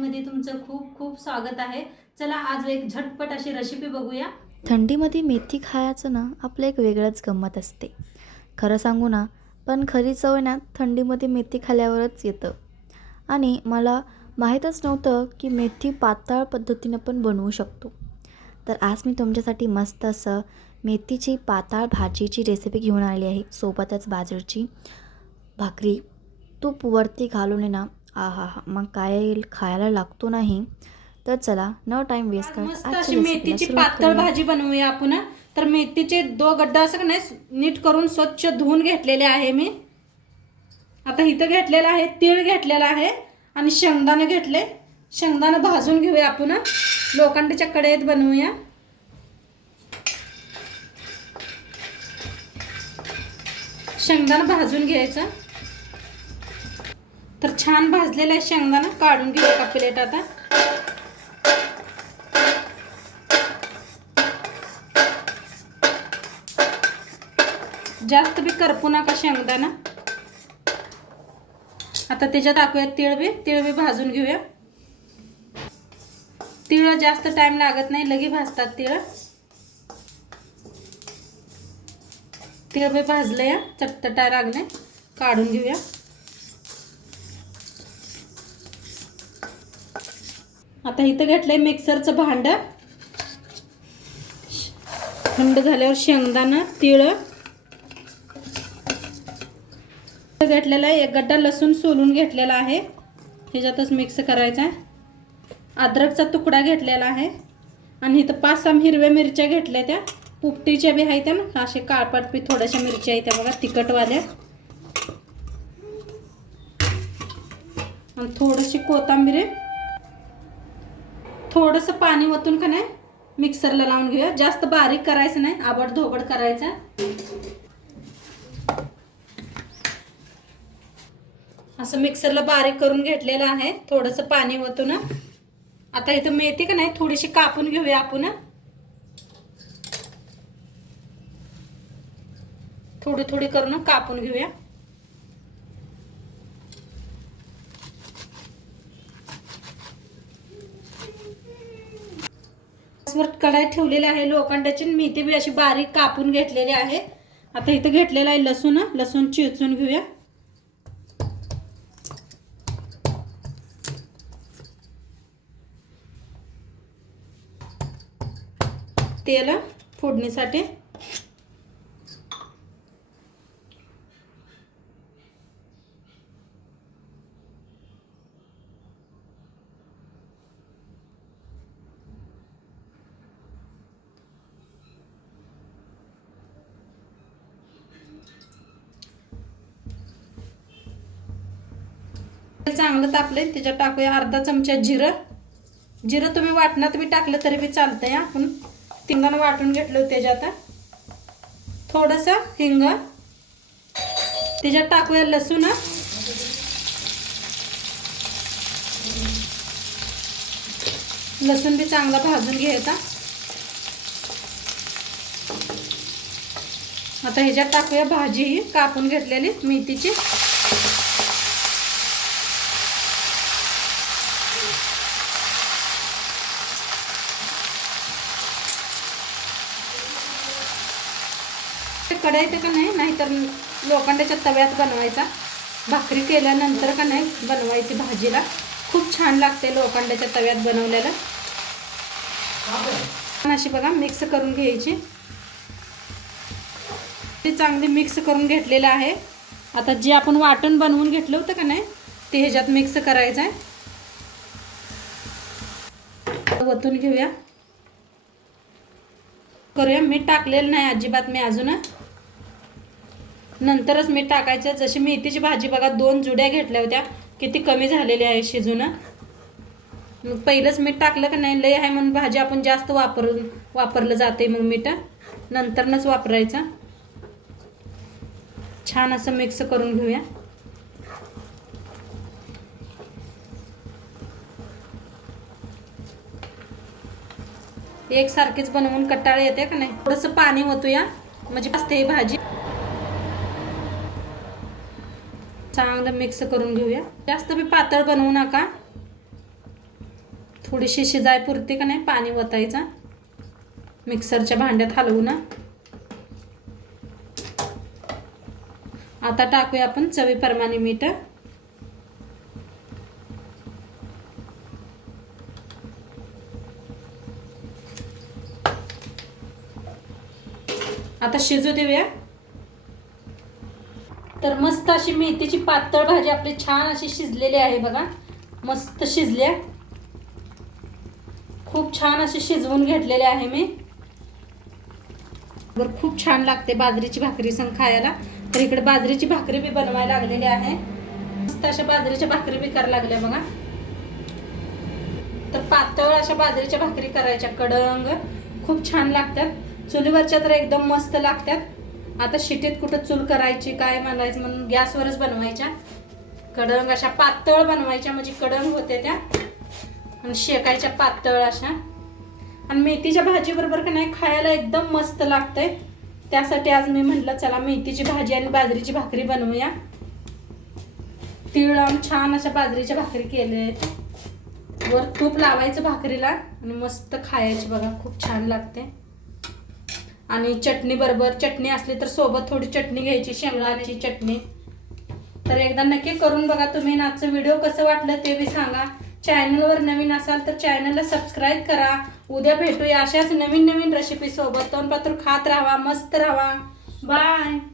फॅमिलीमध्ये तुमचं खूप खूप स्वागत आहे। चला आज एक झटपट अशी रेसिपी बघूया। थंडीमध्ये मेथी खायचं ना आपलं एक वेगळंच गंमत असते. खरं सांगू ना, पण खरी चव ना थंडीमध्ये मेथी खाल्ल्यावरच येतं. आणि मला माहीतच नव्हतं की मेथी पातळ पद्धतीनं पण बनवू शकतो. तर आज मी तुमच्यासाठी मस्त असं मेथीची पातळ भाजीची रेसिपी घेऊन आली आहे. सोबतच बाजरीची भाकरी तूपवरती घालून आहे ना, आहाहा! मग काय खायला लागतो नाही. तर चला न टाईम वेस्ट करता मस्त आजच्या अशी रेसिपीला मेथीची सुरुवात पातळ करूया. भाजी बनवूया आपण। तर मेथीचे दो गड्डा असं नाही नीट करून स्वच्छ धुवून घेतलेले आहे मी। आता इथं घेतलेला आहे तीळ घेतलेला आहे आणि शेंगदाणे घेतले। शेंगदाणे भाजून घेऊया आपण। लोखंडाच्या कढईत बनवूया। शेंगदाणे भाजून घ्यायचं। तर छान भाजलेला आहे शेंगदाणा, काढून घेऊया एका प्लेट। आता जास्त बी करपू नका शेंगदाणा। आता त्याच्यात टाकूया तीळ बी भाजून घेऊया। तीळ जास्त टाइम लागत नाही, लगे भाजतात तीळ। तीळ बी भाजले या, चटचटा लागले, काढून घेऊया। आता इथं घेतलंय मिक्सरचं भांड। थंड झाल्यावर शेंगदाणा तीळ घेतलेला आहे। एक गड्डा लसूण सोलून घेतलेला आहे, ह्याच्यातच मिक्स करायचा आहे। अद्रकचा तुकडा घेतलेला आहे आणि इथं 5-6 हिरव्या मिरच्या घेतल्या, त्या पोपटीच्या बी आहेत ना, असे काळपट बी थोड्याशा मिरच्या आहेत बघा, तिखटवाल्या। आणि थोडीशी कोथिंबीर, थोडंसं पाणी ओतून का नाही मिक्सरला लावून घेऊया। जास्त बारीक करायचं नाही, आबडधोबड करायचं। असं मिक्सरला बारीक करून घेतलेलं आहे, थोडंसं पाणी ओतून। आता इथं मेथी का नाही थोडीशी कापून घेऊया आपण। थोडी थोडी करून कापून घेऊया। कढाई ठेवलेली आहे लोखंडाची, मेथी बी अशी बारीक कापून घेतलेली आहे। आता इथं घेतलेला आहे लसूण चिरचून घेऊया। तेल फोडणीसाठी, चांगलं तापले, त्याच्यात टाकूया अर्धा चमचा जिरं तुम्ही वाटणात बी टाकलं तरी बी चालतंय। आपण तिंगानं वाटून घेतलं त्याच्यात। थोडंसं हिंग, त्याच्यात टाकूया लसूण, लसूण बी चांगला भाजून घ्यायचा। आता ह्याच्यात टाकूया भाजी ही कापून घेतलेली मेथीची। कढईत का नाही, नाहीतर लोखंडाच्या तव्यात बनवायचा। भाकरी केल्यानंतर का नाही बनवायची भाजीला, खूप छान लागते लोखंडाच्या तव्यात बनवलेलं। अशी बघा मिक्स करून घ्यायची। ते चांगली मिक्स करून घेतलेलं आहे। आता जे आपण वाटण बनवून घेतलं होतं का नाही ते ह्याच्यात मिक्स करायचं आहे। ओतून घेऊया, करूया। मीठ टाकलेलं नाही अजिबात मी अजून, नंतरच मीठ टाकायचं। जशी मेथीची भाजी बघा 2 जुड्या घेतल्या होत्या, किती कमी झालेली आहे शिजून। मग पहिलंच मीठ टाकलं का नाही, लय आहे म्हणून भाजी आपण जास्त वापरलं जाते, मग मीठ नंतरच वापरायचं। छान असं मिक्स करून घेऊया। एकसारखीच बनवून कटाळे येते का नाही, थोडंसं पाणी ओतूया म्हणजे मस्त ही भाजी। चांगलं मिक्स करून घेऊया, जास्त बी पातळ बनवू नका। थोडीशी शिजायपुरती का नाही पाणी ओतायचं, मिक्सरच्या भांड्यात हलवू ना. आता टाकूया आपण चवीप्रमाणे मीठ. आता शिजू देऊया. तर मस्त अशी मेथीची पातळ भाजी आपली छान अशी शिजलेली आहे बघा. मस्त शिजल्या, खूप छान अशी शिजवून घेतलेली आहे मी. बरं खूप छान लागते बाजरीची भाकरी संग खायला. तर इकडे बाजरीची भाकरी बी बनवायला लागलेली आहे. मस्त अशा बाजरीच्या भाकरी बी करायला लागल्या बघा. तर पातळ अशा बाजरीच्या भाकरी करायच्या कडंग, खूप छान लागतात. चुलीवरच्या तर एकदम मस्त लागतात. आता शिटीत कुठं चूल करायची काय म्हणायचं म्हणून गॅसवरच बनवायच्या. कडंग अशा पातळ बनवायच्या म्हणजे कडंग होते त्या, आणि शेकायच्या पातळ अशा. आणि मेथीच्या भाजी बरोबर का नाही खायला एकदम मस्त लागते. त्यासाठी आज मी म्हटलं चला मेथीची भाजी आणि बाजरीची भाकरी बनवूया. तीळ लावून छान अशा बाजरीच्या भाकरी केले. वर तूप लावायचं भाकरीला आणि मस्त खायची बघा, खूप छान लागते. आणि चटणी बरोबर, चटणी असली तर सोबत थोडी चटणी घ्यायची, शेंगदाण्याची चटणी. तर एकदा नक्की करून बघा तुम्ही. आजचं व्हिडिओ कसं वाटलं ते बी सांगा. चॅनलवर नवीन असाल तर चॅनलला सबस्क्राईब करा. उद्या भेटूया अशाच नवीन नवीन रेसिपी सोबत. तोंडपात्र खात राहा, मस्त राहा. बाय.